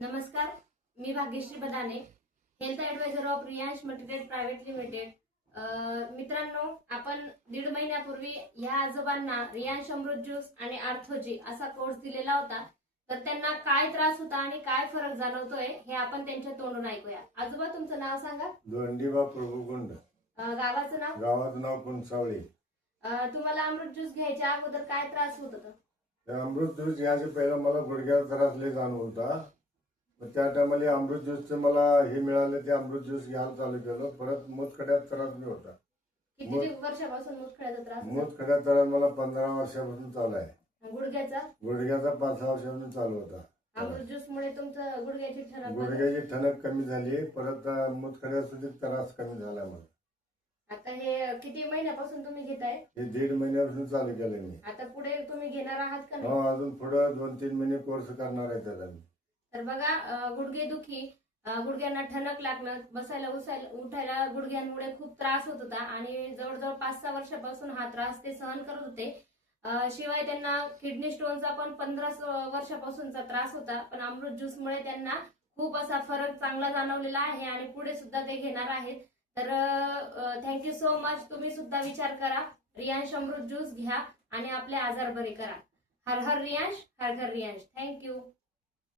नमस्कार, मी Bhagyashree Badane, health advisor of Riyansh multitrade private limited. मित्रांनो, आपण 1.5 महिन्यापूर्वी ह्या आजोबांना रियांश अमृत ज्यूस आणि आर्थोजी असा कोर्स दिलेला होता. तर त्यांना काय त्रास होता आणि काय फरक जाणवतोय हे आपण त्यांच्या तोंडून ऐकूया. आजोबा, तुमचं नाव सांगा. दोंडीबा प्रभुकुंड. गावाचं नाव? गावाचं नाव कुंचावळी. तुम्हाला अमृत ज्यूस घ्यायच्या अगोदर काय त्रास होत होता? अमृत ज्यूस घ्यायच्या पहिला मला गुडघ्याचा त्रास लय जाणवत होता. त्या टायमाला अमृत ज्यूसचं मला हे मिळालं, ते अमृत ज्यूस घ्यायला चालू केलं. परत मुतखड्यात त्रास मी होता. किती वर्षापासून मुतखड्याचा त्रास? मुतखड्यात त्रास मला 15 वर्षापासून चालू आहे. गुडघ्याचा 5-6 वर्षापासून चालू होता. अमृत ज्यूस मुळे तुमचं गुडघ्याची ठणक कमी झाली. परत मुतखड्यात सुद्धा त्रास कमी झाला मला. आता हे किती महिन्यापासून तुम्ही घेताय? हे 1.5 महिन्यापासून चालू केलं मी. आता पुढे तुम्ही घेणार आहात का? हो, अजून पुढे 2-3 महिने कोर्स करणार आहे त्याचा. तर बघा, गुडघे दुखी, गुडघ्यांना ठणक लागणं, बसायला उठायला गुडघ्यांमुळे खूप त्रास होत होता आणि जवळजवळ 5-6 वर्षापासून हा त्रास ते सहन करत होते. शिवाय त्यांना किडनी स्टोनचा पण 15 वर्षापासूनचा त्रास होता. पण अमृत ज्यूस मुळे त्यांना खूप असा फरक चांगला जाणवलेला आहे आणि पुढे सुद्धा ते घेणार आहेत. तर थँक्यू सो मच. तुम्ही सुद्धा विचार करा, रियांश अमृत ज्यूस घ्या आणि आपले आजार बरे करा. हर हर रियांश, हर हर रियांश. थँक्यू.